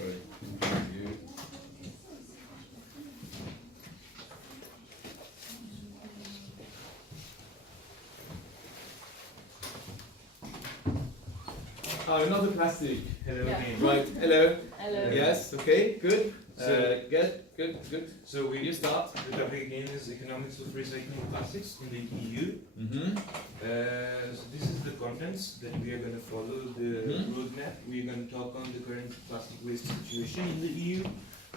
sorry. You. Oh, another plastic. Hello Yeah. again. Right. Hello. Hello. Yes. Okay. Good. So- Good. So we You start. The topic again is economics of recycling plastics in the EU. Mm-hmm. So this is the contents that we are going to follow the Mhm. roadmap. We're going to talk on the current plastic waste situation in the EU.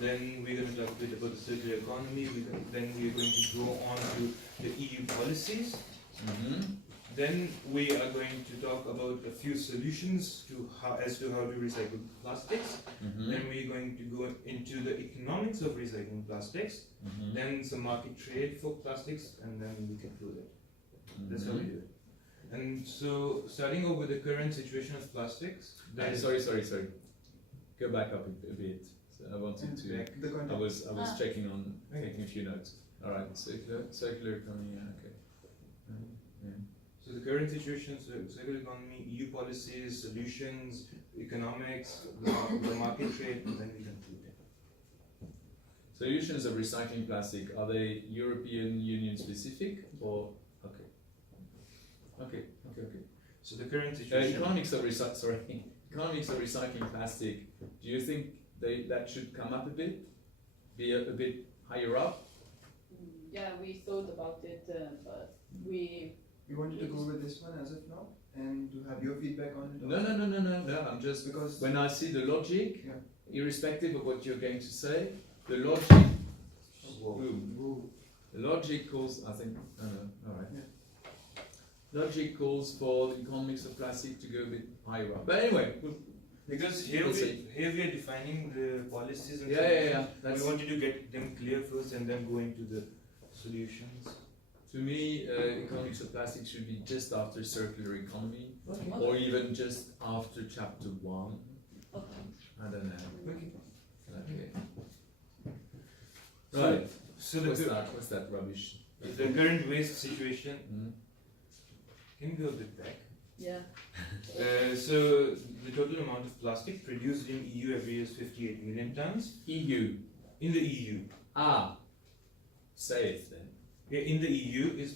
Then we're going to talk a bit about the circular economy. Then we're going to go on to the EU policies. Mm-hmm. Then we are going to talk about a few solutions to how to recycle plastics. Mm-hmm. Then we're going to go into the economics of recycling plastics. Mm-hmm. Then some market trade for plastics, and then we conclude it. That's how we do it. And so, starting off with the current situation of plastics. Sorry. Go back up a bit. So I wanted to. Back. The content. I was Ah. checking on Okay. taking a few notes. All right. Circular economy. Yeah. Okay. Yeah. So the current situation, circular economy, EU policies, solutions, economics, the market trade, and then we conclude it. Solutions of recycling plastic, are they European Union specific or okay? Okay. So the current situation. Economics of recycling plastic. Do you think that should come up a bit? Be a bit higher up? Yeah, we thought about it, but we. We wanted to go with this one as of now and to have your feedback on it. No. I'm just Because when I see the logic, Yeah. irrespective of what you're going to say, the logic. Whoa. Boom. The logic calls. I think. All right. Yeah. Logic calls for the economics of plastic to go a bit higher up. But anyway, Because here We'll we are defining the policies and yeah. solutions. That's, We wanted to get them clear first and then go into the solutions. to me, economics of plastic should be just after circular economy, Okay. or even just after chapter 1. Okay. I don't know. Okay. Okay. So- Right. So What's that rubbish? the current waste situation. Mm. Can you go a bit back? Yeah. So the total amount of plastic produced in EU every year is 58 million tons. EU. In the EU, Say it then. yeah, in the EU is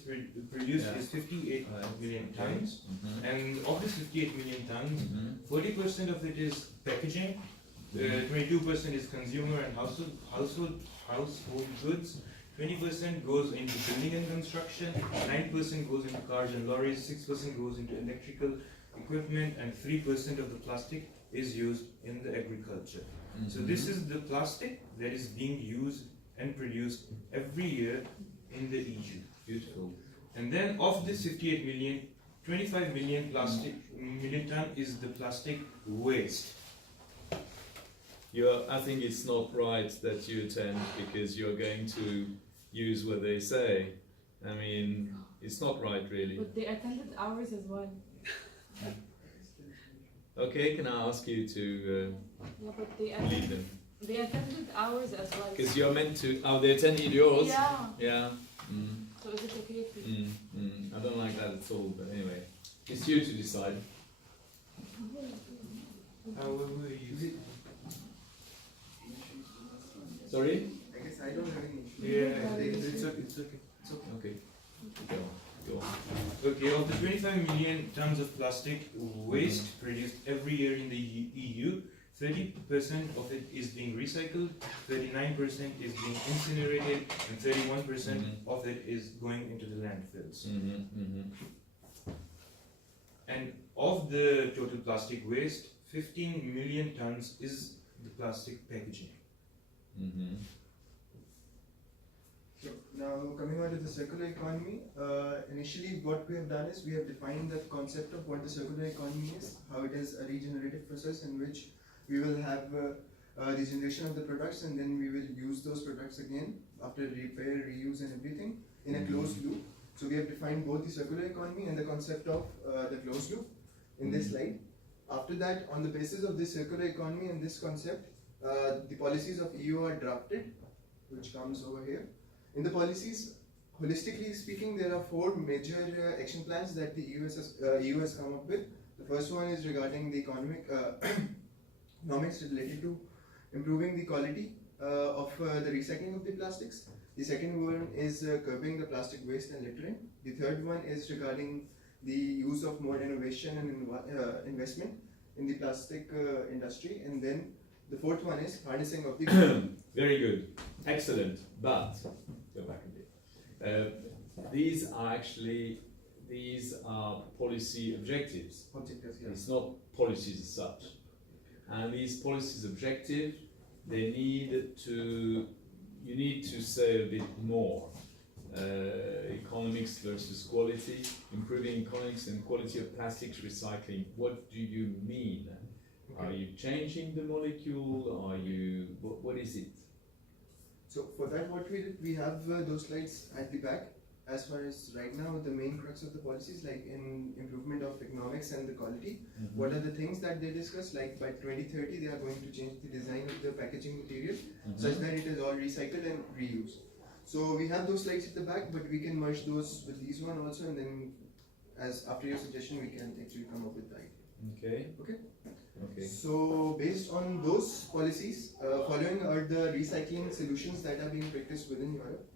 produced Yeah. is 58 Right. million tons, Mm-hmm. and of this 58 million tons, Mm-hmm. 40% of it is packaging, 22% is consumer and household goods, 20% goes into building and construction, 9% goes into cars and lorries, 6% goes into electrical equipment, and 3% of the plastic is used in the agriculture. So this is the plastic that is being used and produced every year in the EU. Beautiful. And then of this 58 million, 25 million ton is the plastic waste. I think it's not right that you attend because you're going to use what they say. I mean, it's not right really. But they attended ours as well. Okay, can I ask you to Yeah, but they lead attended, them? they attended ours as well. Because you're meant to. Oh, they attended yours? Yeah. Yeah. Mm, So is it okay if we... I don't like that at all, but anyway. It's you to decide. However, you Sorry? I guess I don't have any issue. yeah, it's okay. It's okay. Okay. Go on. Okay, of the 25 million tons of plastic waste produced every year in the EU, 30% of it is being recycled, 39% is being incinerated, and 31% of it is going into the landfills. And of the total plastic waste, 15 million tons is the plastic packaging. So now coming on to the circular economy, initially what we have done is we have defined the concept of what the circular economy is, how it is a regenerative process in which we will have the generation of the products and then we will use those products again after repair, reuse and everything in a closed loop. So we have defined both the circular economy and the concept of the closed loop in this slide. After that, on the basis of this circular economy and this concept, the policies of EU are drafted, which comes over here. In the policies, holistically speaking, there are 4 major action plans that the EU has come up with. The first one is regarding the economics related to improving the quality of the recycling of the plastics. The second one is curbing the plastic waste and littering. The third one is regarding the use of more innovation and investment in the plastic industry. And then the fourth one is harnessing of the Very good, excellent. But go back a bit. These are policy objectives. objectives. Yeah. It's not policies as such. And these policies objective, you need to say a bit more. Economics versus quality, improving economics and quality of plastics recycling. What do you mean? Are you changing the molecule? What is it? So for that, what we did, we have those slides at the back. As far as right now, the main crux of the policies, like in improvement of economics and the quality, what are the things that they discuss? Like by 2030, they are going to change the design of the packaging material such that it is all recycled and reused. So we have those slides at the back, but we can merge those with these one also, and then as after your suggestion, we can actually come up with the idea. Okay. So based on those policies, following are the recycling solutions that are being practiced within Europe.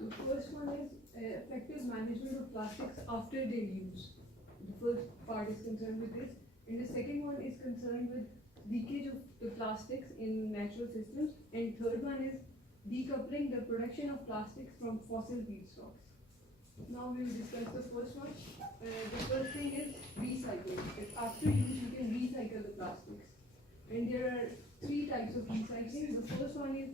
The first one is effective management of plastics after their use. The first part is concerned with this, and the second one is concerned with leakage of the plastics in natural systems, and third one is decoupling the production of plastics from fossil feedstocks. Now we will discuss the first one. The first thing is recycling. If after use you can recycle the plastics, and there are three types of recycling. The first one is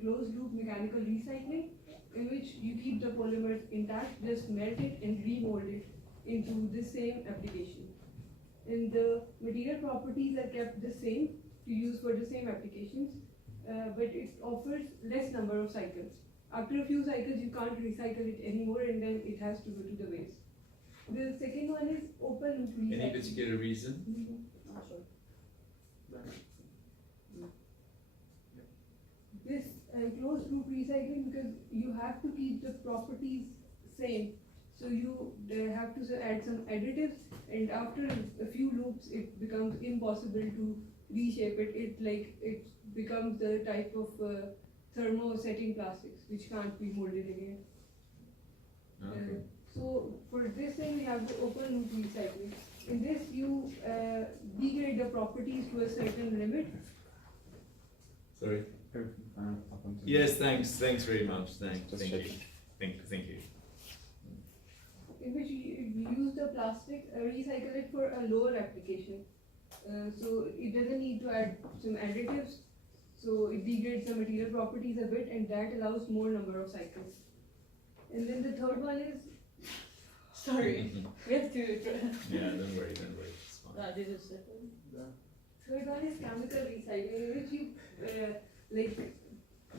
closed loop mechanical recycling, in which you keep the polymers intact, just melt it and remold it into the same application. And the material properties are kept the same to use for the same applications, but it offers less number of cycles. After a few cycles, you can't recycle it anymore, and then it has to go to the waste. The second one is open loop recycling. Any particular reason? Not sure. This closed loop recycling, because you have to keep the properties same, so you have to add some additives, and after a few loops it becomes impossible to reshape it. It becomes the type of thermosetting plastics which can't be molded again. Okay. So for this thing we have the open loop recycling. In this you degrade the properties to a certain limit. Sorry. Everything fine up until Yes, thanks very much. Thank you. Thank you. In which you use the plastic, recycle it for a lower application. So it doesn't need to add some additives. So it degrades the material properties a bit, and that allows more number of cycles. And then the third one is, Sorry, we have to. Yeah, don't worry. It's fine. This is third one is chemical recycling, in which you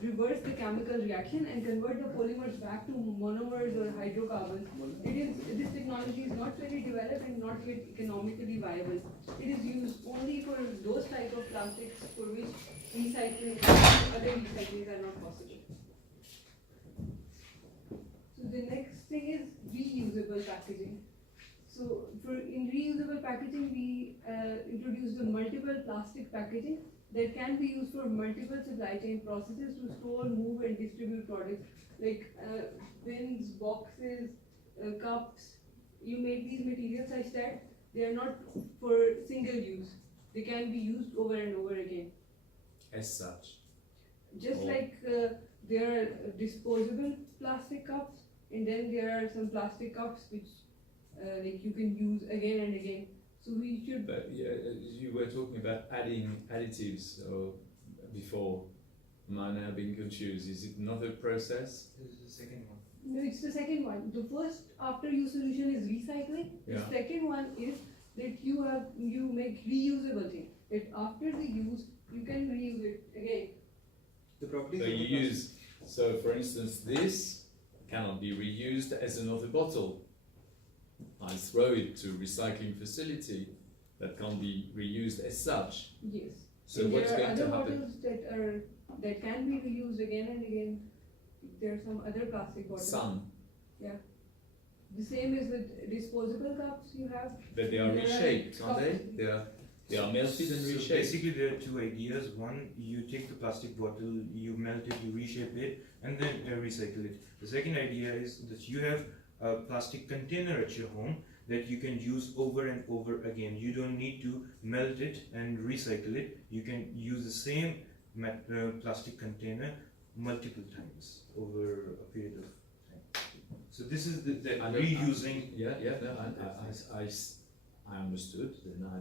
reverse the chemical reaction and convert the polymers back to monomers or hydrocarbons. This technology is not very developed and not yet economically viable. It is used only for those type of plastics for which other recyclings are not possible. So the next thing is reusable packaging. So in reusable packaging, we introduce the multiple plastic packaging that can be used for multiple supply chain processes to store, move, and distribute products like bins, boxes, cups. You make these materials such that they are not for single use. They can be used over and over again. As such. Just Oh. like there are disposable plastic cups, and then there are some plastic cups which you can use again and again. So we should. But yeah, you were talking about adding additives before. Mine have been confused. Is it another process? This is the second one. No, it's the second one. The first after-use solution is recycling. Yeah. The second one is that you make reusable thing. That after the use, you can reuse it again. The properties So of the you plastic. use. So for instance, this cannot be reused as another bottle. I throw it to recycling facility that can't be reused as such. Yes. So And what's there are going to other happen? bottles that can be reused again and again. There are some other plastic bottles. Some. Yeah. The same is with disposable cups you have. But they are There are reshaped, aren't they? cups. They are melted and So reshaped. basically, there are two ideas. One, you take the plastic bottle, you melt it, you reshape it, and then recycle it. The second idea is that you have a plastic container at your home that you can use over and over again. You don't need to melt it and recycle it. You can use the same plastic container multiple times over a period of time. So this is the I don't- reusing. No, I understood, then I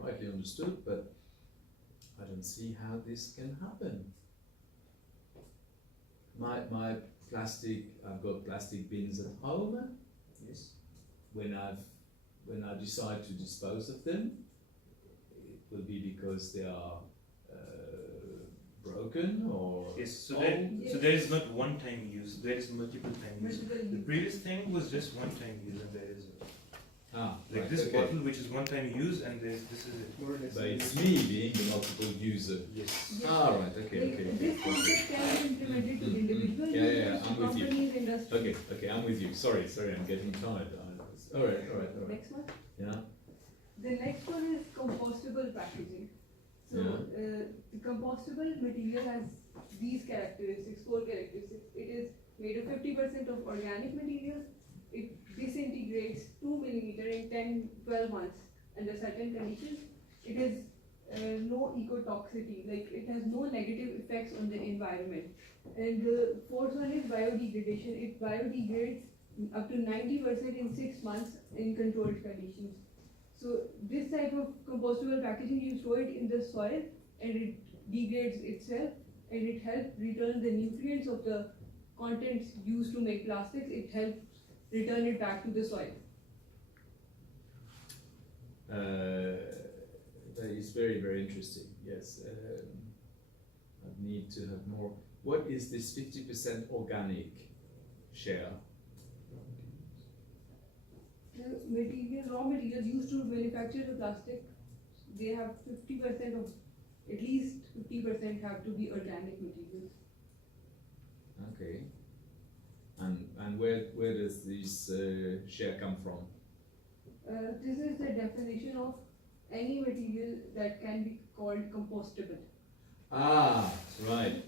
rightly understood, but I don't see how this can happen. My plastic, I've got plastic bins at home. Yes. When I decide to dispose of them, it will be because they are broken or Yes, so old. there is not one time use, there is multiple time use. Multiple The use. previous thing was just one time use, and there is Ah, like right, this okay. bottle which is one time use, and this is it. More or less. But it's me being the multiple user. Yes. Yes. Ah, right, okay, Like, okay. this concept can be implemented to Mm, mm, individual yeah, yeah, users, to I'm with you. companies, industries. Okay, I'm with you. Sorry, I'm getting tired. Alright. Next one. Yeah. The next one is compostable packaging. So, the compostable material has these characteristics, 4 characteristics. It is made of 50% of organic material. It disintegrates 2 millimeter in 10-12 months under certain conditions. It has no ecotoxicity, like it has no negative effects on the environment. And the fourth one is biodegradation. It biodegrades up to 90% in 6 months in controlled conditions. So this type of compostable packaging, you store it in the soil and it degrades itself, and it helps return the nutrients of the contents used to make plastics. It helps return it back to the soil. That is very, very interesting. Yes. I need to have more. What is this 50% organic share? The raw materials used to manufacture the plastic, they have 50% of, at least 50% have to be organic materials. Okay. And where does this share come from? This is the definition of any material that can be called compostable. Ah, right.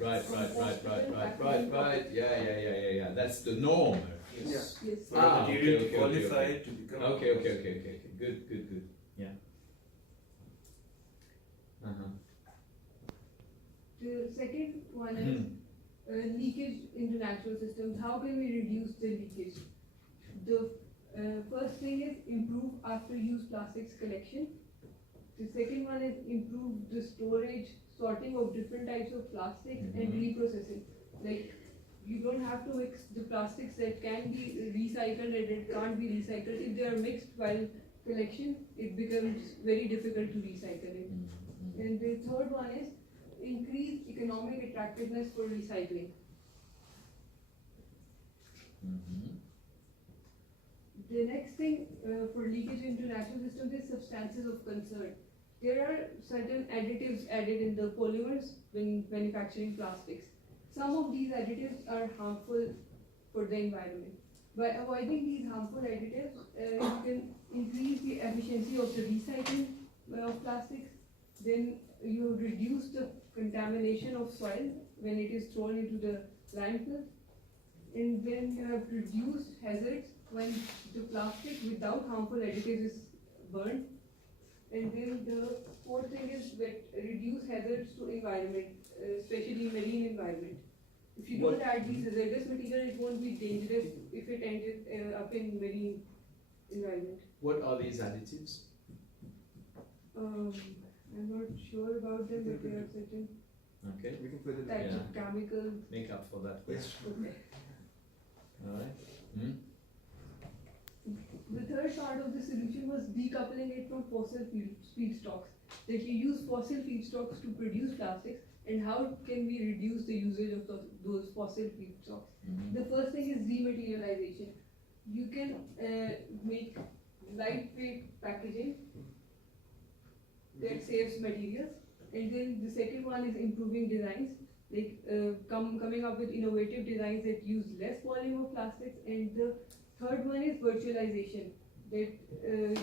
Yeah. That's the norm. Yes. Yes. For Ah, a material okay, to qualify to become. Okay. Good. Yeah. Uh-huh. The second one is leakage into natural systems. How can we reduce the leakage? The first thing is improve after-use plastics collection. The second one is improve the storage, sorting of different types of plastics and reprocessing. Like, you don't have to mix the plastics that can be recycled and it can't be recycled. If they are mixed while collection, it becomes very difficult to recycle it. And the third one is increase economic attractiveness for recycling. The next thing for leakage into natural systems is substances of concern. There are certain additives added in the polymers when manufacturing plastics. Some of these additives are harmful for the environment. By avoiding these harmful additives, you can increase the efficiency of the recycling of plastics. Then you reduce the contamination of soil when it is thrown into the landfill. And then you have reduced hazards when the plastic without harmful additives is burned. And then the fourth thing is that reduce hazards to environment, especially marine environment. If you don't add these hazardous material, it won't be dangerous if it ended up in marine environment. What are these additives? I'm not sure about them, but there are certain Okay. We can further. types Yeah. of chemicals. Make up for that question. Okay. Alright. The third part of the solution was decoupling it from fossil feedstocks. That you use fossil feedstocks to produce plastics, and how can we reduce the usage of those fossil feedstocks? The first thing is dematerialization. You can make lightweight packaging that saves materials, and then the second one is improving designs, like coming up with innovative designs that use less volume of plastics, and the third one is virtualization. That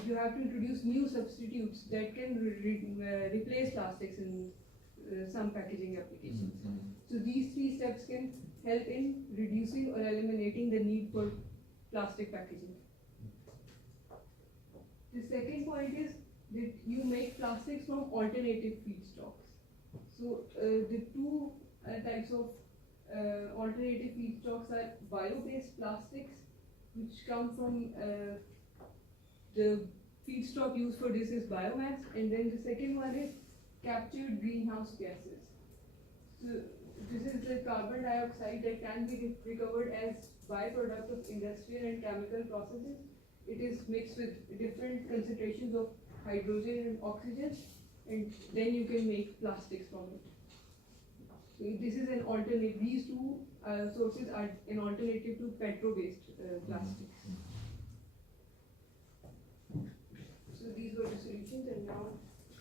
you have to introduce new substitutes that can replace plastics in some packaging applications. So these 3 steps can help in reducing or eliminating the need for plastic packaging. The second point is that you make plastics from alternative feedstocks. So the 2 types of alternative feedstocks are bio-based plastics, which come from the feedstock used for this is biomass, and then the second one is captured greenhouse gases. So this is the carbon dioxide that can be recovered as byproduct of industrial and chemical processes. It is mixed with different concentrations of hydrogen and oxygen, and then you can make plastics from it. So this is an alternate. These 2 sources are an alternative to petro-based plastics. So these were the solutions, and now.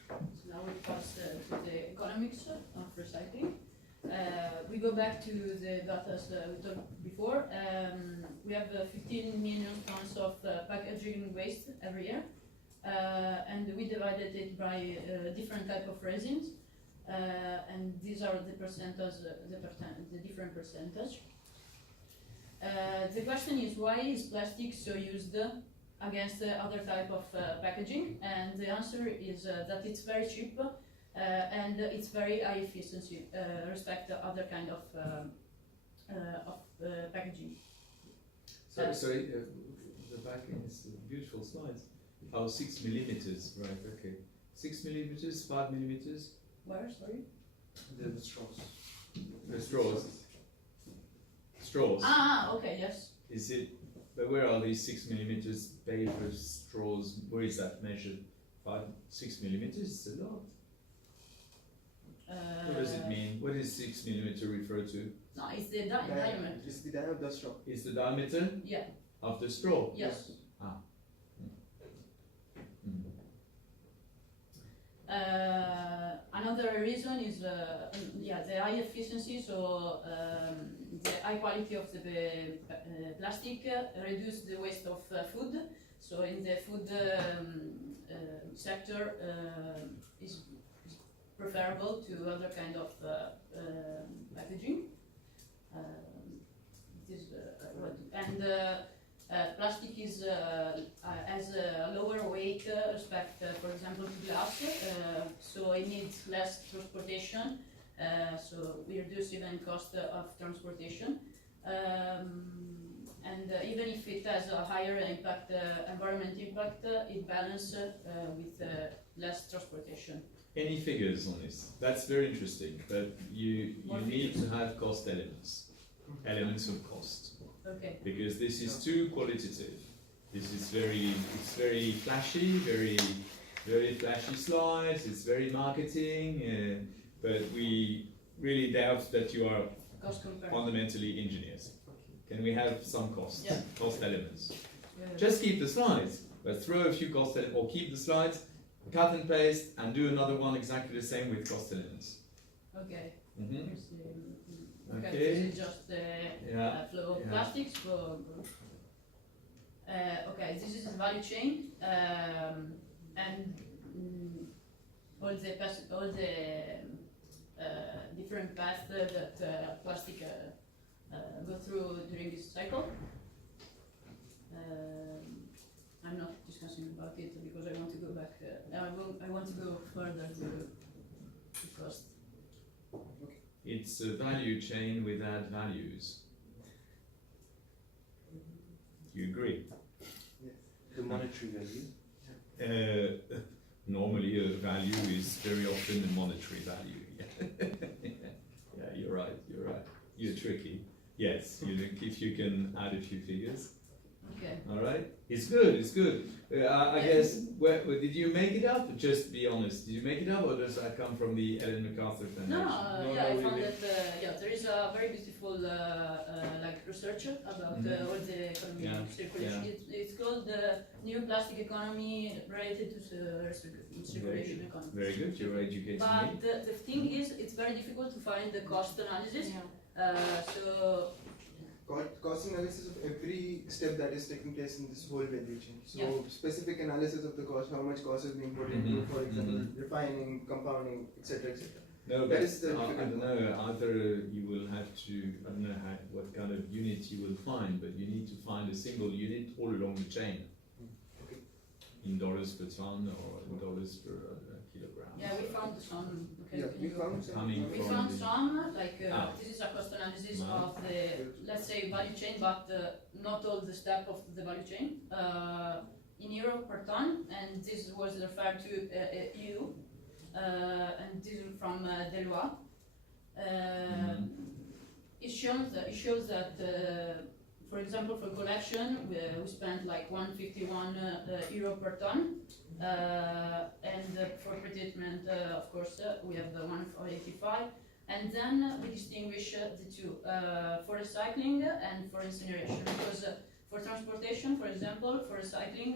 So now we pass to the economics of recycling. We go back to the data we talked before. We have 15 million tons of packaging waste every year, and we divided it by different type of resins, and these are the percentage, the different percentage. The question is, why is plastic so used against other type of packaging? And the answer is that it's very cheap and it's very high efficiency respect to other kind of packaging. Sorry, the back end is beautiful slides. Oh, 6 millimeters, right? Okay, 6 millimeters, 5 millimeters. Where? Sorry. The straws. The straws. Straws. Okay, yes. Is it? But where are these 6 millimeters paper straws? Where is that measured? 6 millimeters is a lot. What does it mean? What does 6 millimeter refer to? No, it's the diameter. It's the diameter of the straw. Is the diameter Yeah. of the straw? Yes. Mm. Another reason is the high efficiency. So the high quality of the plastic reduce the waste of food. So in the food sector is preferable to other kind of packaging. Plastic is has a lower weight respect, for example, to glass, so it needs less transportation. So we reduce even cost of transportation, and even if it has a higher impact, environment impact, it balances with less transportation. Any figures on this? That's very interesting, but you need to have cost elements of cost. Okay. Because this is too qualitative. This is it's very flashy, very flashy slides. It's very marketing, but we really doubt that you are Cost comparison. fundamentally engineers. Can we have some cost elements? Yeah. Just keep the slides, but throw a few cost elements, or keep the slides, cut and paste, and do another one exactly the same with cost elements. Okay. Mm-hmm. Here's the, Okay. this is just the flow of Yeah. plastics. Okay, this is the value chain, and all the different paths that plastic go through during this cycle. I'm not discussing about it because I want to go back. I want to go further to cost. It's a value chain with add values. You agree? The monetary value. Normally a value is very often a monetary value. Yeah, you're right, You're tricky. Yes, if you can add a few figures. Okay. All right, it's good. I guess, did you make it up? Just be honest. Did you make it up, or does that come from the Ellen MacArthur Foundation? No, I we found did. that there is a very beautiful research about all the economy circulation. It's called the New Plastic Economy related to circulation economy. Very good. You're educating me. But the thing is, it's very difficult to find the cost analysis. Yeah. So cost analysis of every step that is taking place in this whole value chain. So Yeah. specific analysis of the cost, how much cost is being put into, Mhm, for example, mhm. refining, compounding, etc., etc. No, That but is the I don't difficult know. Either you will have to, I don't know what kind of unit you will find, but you need to find a single unit all along the chain. Okay. In dollars per ton or in dollars per kilogram. Yeah, we found some. Okay, Yeah, can we you- found some. Coming We from found the- some, like Ah. this is a cost analysis No. of the, let's say, value chain, but not all the step of the value chain. In euro per ton, and this was referred to EU, and this is from Deloitte. Mhm. It shows that, for example, for collection, we spent like 151 euro per ton. And for pretreatment, of course, we have the one for 85. And then we distinguish the two, for recycling and for incineration. Because for transportation, for example, for recycling,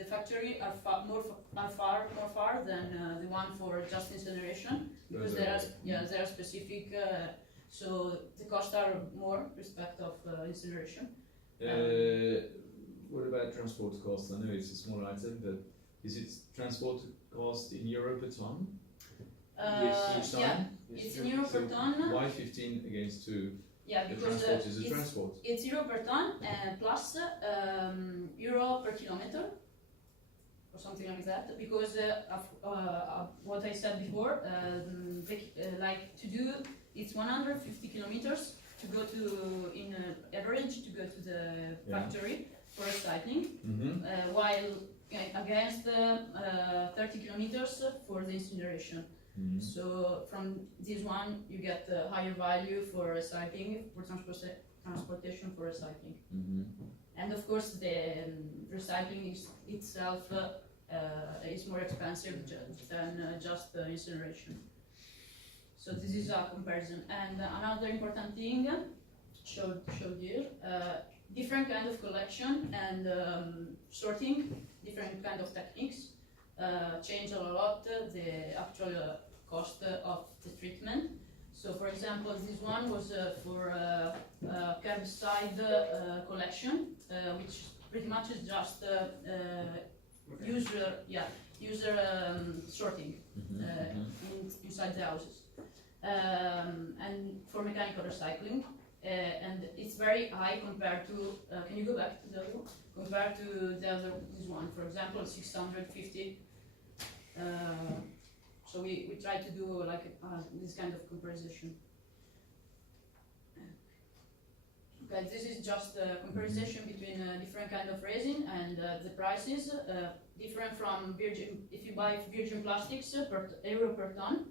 the factory are far more far than the one for just incineration. Because there are specific, so the costs are more respect of incineration. What about transport costs? I know it's a small item, but is it transport cost in euro per ton? Each Yeah, time? it's in euro per So ton. Why 15 against 2? Yeah, The because transport is a it's, transport. it's euro per ton plus euro per kilometer or something like that. Because of what I said before, like to do it's 150 kilometers to go to in average to go to the Yeah. factory for recycling, Mm-hmm. while against 30 kilometers for the incineration. Mm-hmm. So from this one, you get a higher value for recycling, for transportation for recycling. Mm-hmm. And of course, the recycling itself is more expensive than just incineration. So this is a comparison. And another important thing showed here, different kind of collection and sorting, different kind of techniques. Change a lot the actual cost of the treatment. So for example, this one was for curbside collection, which pretty much is just user sorting inside the houses. And for mechanical recycling, and it's very high compared to, can you go back to the other one? Compared to this one, for example, 650. So we try to do like this kind of comparison. Okay, this is just a comparison between different kind of resin and the prices, different from virgin. If you buy virgin plastics per euro per ton,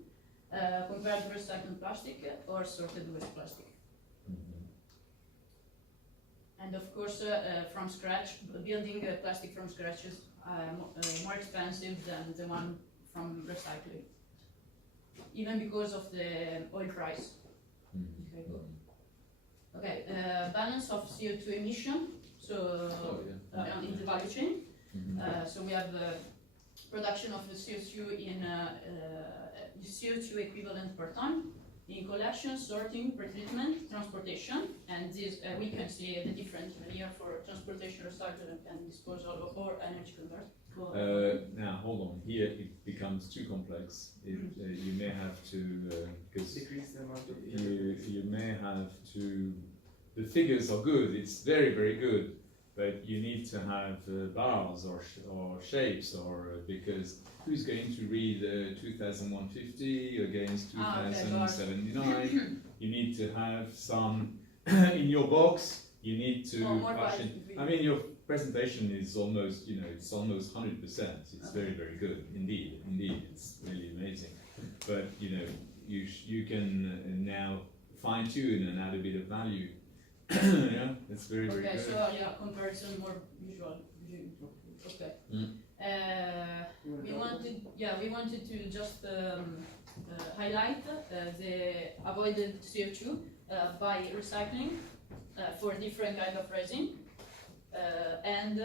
compared to recycled plastic or sorted waste plastic. And of course, from scratch, building plastic from scratch is more expensive than the one from recycling, even because of the oil price. Okay, good. Okay, balance of CO2 emission. So in the value chain. So we have production of the CO2 in CO2 equivalent per ton, in collection, sorting, pretreatment, transportation, and this we can see the difference here for transportation, recycling, and disposal or energy conversion. Now hold on. Here it becomes too complex. You may have to because Decrease the amount of. you may have to. The figures are good. It's very good, but you need to have bars or shapes because who's going to read 2150 against 2079? You need to have some in your box. You need to. I mean, your presentation is almost, it's almost 100%. It's very good indeed. It's really amazing. But you can now fine tune and add a bit of value. Yeah, it's very Okay, good. so yeah, comparison more visual. Okay. We wanted to just highlight the avoided CO2 by recycling for different kind of resin and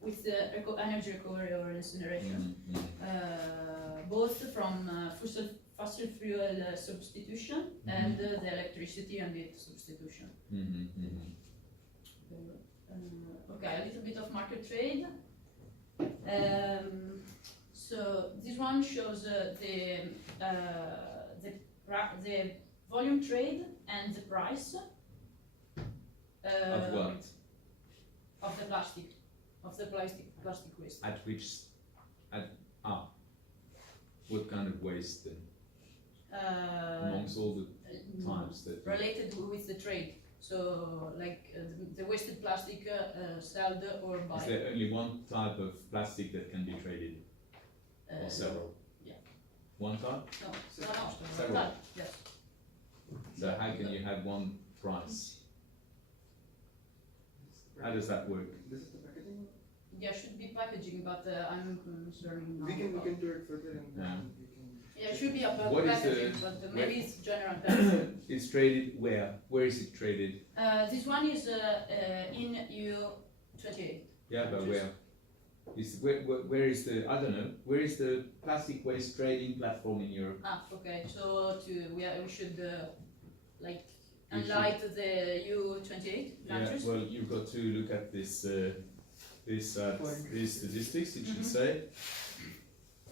with the energy recovery or incineration, both from fossil fuel substitution and the electricity and heat substitution. Okay, a little bit of market trade. So this one shows the volume trade and the price Of what? of the plastic waste. At which? What kind of waste then? Amongst all the times that. Related with the trade. So, like the wasted plastic sold or Is by. there only one type of plastic that can be traded, or several? yeah. One type? No, Several. that, yes. So how can you have one price? How does that work? This is the packaging. Yeah, should be packaging, but I'm concerned now. We can about- do it further and Yeah. we can. Yeah, it should be about What is packaging, the- but maybe it's general packaging. It's traded where? Where is it traded? This one is in EU28. Yeah, but Just- where? Where is the, I don't know, where is the plastic waste trading platform in Europe? Ah, okay. So we should like We should- enlight the EU28 Yeah, countries. well, you've got to look at this, these statistics, it should Mhm. say.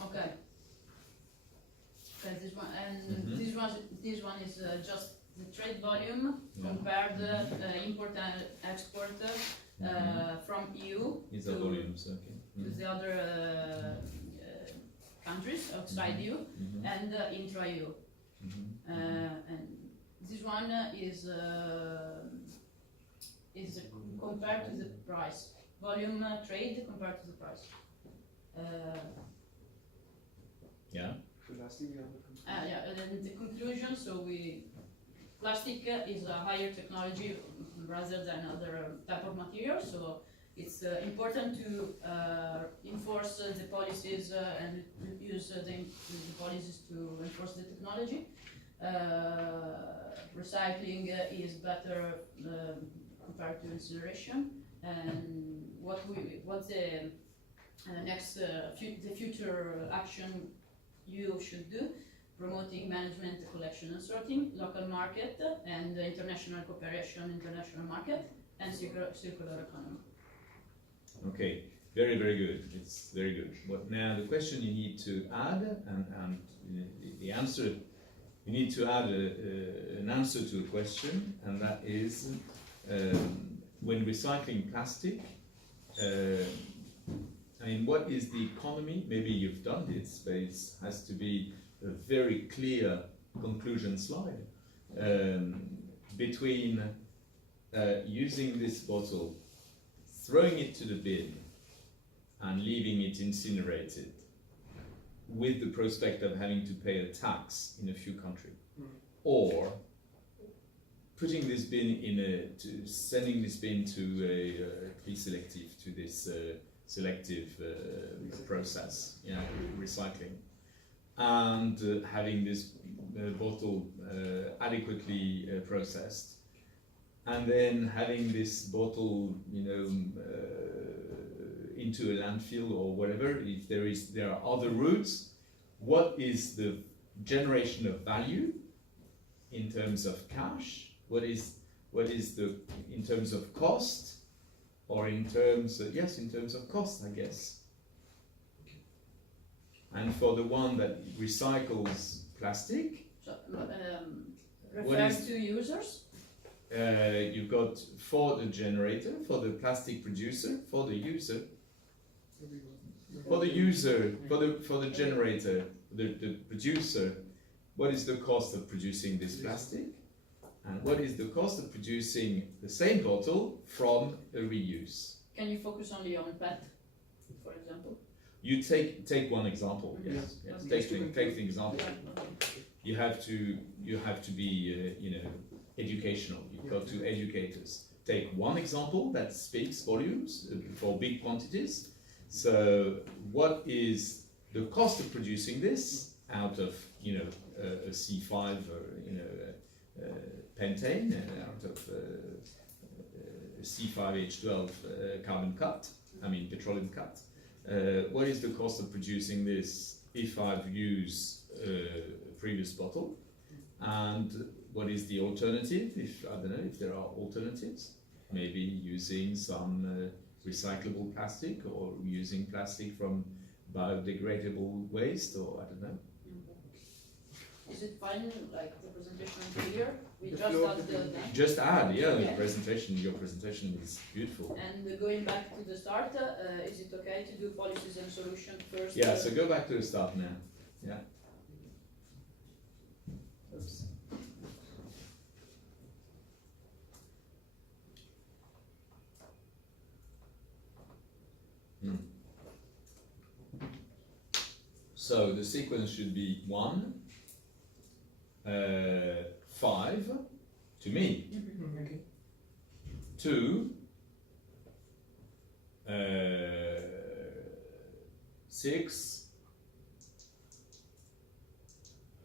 Okay. Okay, this one and Mhm. this one is just the trade volume Yeah. compared import and export from EU These are to- volumes, okay. to the other countries outside EU Mhm. and intra-EU. Mhm. And this one is compared to the price, volume trade compared to the price. Yeah, So lastly, we have the. Yeah, and then the conclusion, so plastic is a higher technology rather than other type of material, so it's important to enforce the policies and use the policies to enforce the technology. Recycling is better compared to incineration, and what the next the future action you should do: promoting management, collection and sorting, local market and international cooperation, international market, and circular economy. okay, very, very good, it's very good. But now the question you need to add, and the answer, you need to add an answer to a question, and that is, when recycling plastic, I mean, what is the economy? Maybe you've done this, but it has to be a very clear conclusion slide between using this bottle, throwing it to the bin, and leaving it incinerated, with the prospect of having to pay a tax in a few countries, or putting this bin sending this bin to a pre-selective, to this selective process, recycling, and having this bottle adequately processed, and then having this bottle, into a landfill or whatever. If there are other routes, what is the generation of value in terms of cash? What is the in terms of cost? Or in terms of, in terms of cost, I guess. And for the one that recycles plastic, So What refers is- to users. you've got for the generator, for the plastic producer, for the user, for the generator, the producer. What is the cost of producing this plastic? And what is the cost of producing the same bottle from a reuse? Can you focus only on PET, for example? You take one example. Yes. Yeah. Take the example. You have to be educational. You've got to educate us. Take one example that speaks volumes for big quantities. So what is the cost of producing this out of a C5 or pentane, out of C5H12 carbon cut, petroleum cut? What is the cost of producing this if I've used previous bottle, and what is the alternative? If I don't know if there are alternatives, maybe using some recyclable plastic or using plastic from biodegradable waste, or I don't know. Is it fine, like the presentation here? We The just flow of had the the presentation. Just add, yeah, the Yeah. presentation. Your presentation is beautiful. and going back to the start, is it okay to do policies and solutions first? Yeah. So go back to the start now. Yeah. Oops. So the sequence should be 1, 5, to me. Mhm. Okay. 2, 6.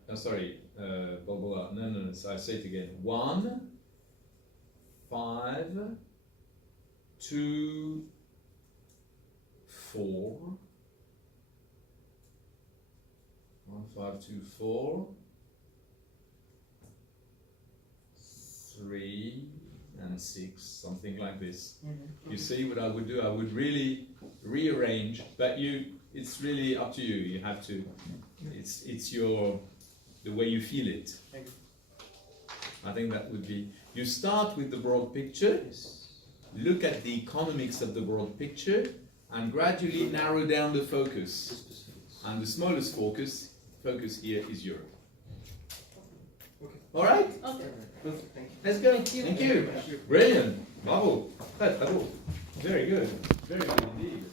Oh, sorry, blah, blah, blah. No. So I say it again. 1, 5, 2, 4. 1, 5, 2, 4. 3 and 6, something like this. You see what I would do? I would really rearrange, but it's really up to you. You have to, it's the way you feel it. Thank you. I think that would be, you start with the broad picture, look at the economics of the broad picture, and gradually narrow down the focus. And the smallest focus here is Europe. Okay. All right, Okay. Perfect. Thank you. let's go. Thank you. Thank you. Brilliant. Bravo. Very good. Very good indeed.